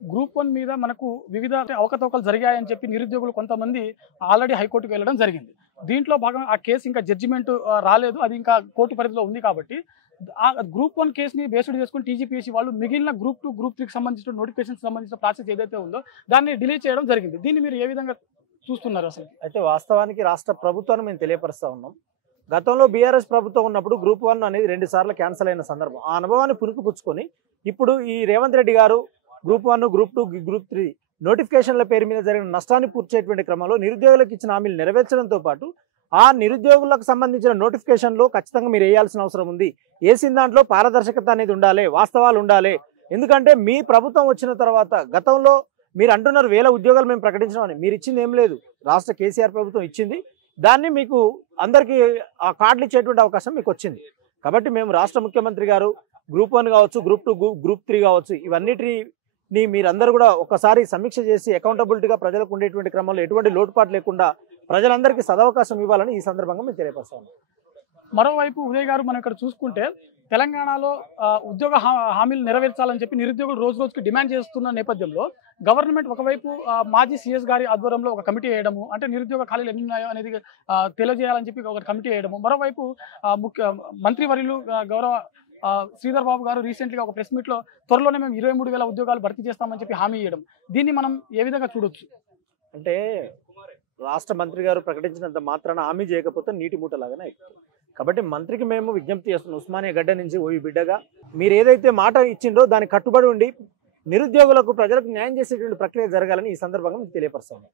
Group 1 మీద మనకు వివిధ అవకతవకలు జరిగాయని చెప్పి నిరుద్యోగులు కొంతమంది ఆల్రెడీ హైకోర్టుకు వెళ్ళడం జరిగింది. దీంట్లో భాగంగా ఆ కేసు ఇంకా జడ్జిమెంట్ రాలేదు. అది ఇంకా కోర్టు పరిధిలో ఉంది కాబట్టి ఆ గ్రూప్ 1 కేసుని బేస్డ్ చేసుకొని టీజీపీఎస్సీ వాళ్ళు మిగిలిన గ్రూప్ 2, గ్రూప్ 3కి సంబంధించిన నోటిఫికేషన్‌కి సంబంధించిన ప్రాసెస్ ఏదైతే ఉందో దాన్ని డిలే చేయడం జరిగింది. దీన్ని మీరు ఏ విధంగా చూస్తున్నారు అసలు? అయితే వాస్తవానికి రాష్ట్ర ప్రభుత్వాన్ని మేము తెలియపరుస్తా ఉన్నాం. గతంలో బీఆర్ఎస్ ప్రభుత్వం ఉన్నప్పుడు గ్రూప్ 1 అనేది 2 సార్లు క్యాన్సిల్ అయిన సందర్భం. ఆ అనుభవాన్ని పుణుకుపుచ్చుకొని ఇప్పుడు ఈ రేవంత్ రెడ్డి గారు గ్రూప్ 1, గ్రూప్ 2, గ్రూప్ 3 నోటిఫికేషన్ల పేరు మీద జరిగిన నష్టాన్ని పూడ్చేటువంటి క్రమంలో నిరుద్యోగులకు ఇచ్చిన హామీలు నెరవేర్చడంతో పాటు ఆ నిరుద్యోగులకు సంబంధించిన నోటిఫికేషన్లో ఖచ్చితంగా మీరు వేయాల్సిన అవసరం ఉంది. వేసిన దాంట్లో పారదర్శకత అనేది ఉండాలి, వాస్తవాలు ఉండాలి. ఎందుకంటే మీ ప్రభుత్వం వచ్చిన తర్వాత గతంలో మీరు అంటున్నారు 1000 ఉద్యోగాలు మేము ప్రకటించినామని. మీరు ఇచ్చింది ఏం లేదు. రాష్ట్ర కేసీఆర్ ప్రభుత్వం ఇచ్చింది. దాన్ని మీకు అందరికీ ఆ కార్డులు ఇచ్చేటువంటి అవకాశం మీకు వచ్చింది. కాబట్టి మేము రాష్ట్ర ముఖ్యమంత్రి గారు గ్రూప్ 1 కావచ్చు, గ్రూప్ 2, గ్రూప్ 3 కావచ్చు, ఇవన్నిటిని మీరందరూ కూడా ఒకసారి సమీక్ష చేసి అకౌంటబిలిటీగా ప్రజలకు ఉండేటువంటి క్రమంలో ఎటువంటి లోటుపాటు లేకుండా ప్రజలందరికీ సదవకాశం ఇవ్వాలని ఈ సందర్భంగా మేము తెలియపరుస్తాము. మరోవైపు ఉదయ్ గారు మనం ఇక్కడ చూసుకుంటే తెలంగాణలో ఉద్యోగ హామీలు నెరవేర్చాలని చెప్పి నిరుద్యోగులు రోజు రోజుకి డిమాండ్ చేస్తున్న నేపథ్యంలో గవర్నమెంట్ ఒకవైపు మాజీ సీఎస్ గారి ఆధ్వర్యంలో ఒక కమిటీ వేయడము, అంటే నిరుద్యోగ ఖాళీలు ఎన్ని ఉన్నాయో అనేది తెలియజేయాలని చెప్పి ఒక కమిటీ వేయడము, మరోవైపు మంత్రివర్యులు గౌరవ శ్రీధర్ బాబు గారు రీసెంట్గా ఒక ప్రెస్ మీట్లో త్వరలోనే మేము 23,000 ఉద్యోగాలు భర్తీ చేస్తామని చెప్పి హామీ ఇవ్వడం, దీన్ని మనం ఏ విధంగా చూడొచ్చు? అంటే రాష్ట్ర మంత్రి గారు ప్రకటించినంత మాత్రాన హామీ చేయకపోతే నీటి మూటలాగానే అవుతుంది. కాబట్టి మంత్రికి మేము విజ్ఞప్తి చేస్తున్నాం, ఉస్మానియా గడ్డ నుంచి ఓ బిడ్డగా మీరు ఏదైతే మాట ఇచ్చిండ్రో దానికి కట్టుబడి ఉండి నిరుద్యోగులకు ప్రజలకు న్యాయం చేసేటువంటి ప్రక్రియ జరగాలని ఈ సందర్భంగా మీకు తెలియపరుస్తాము.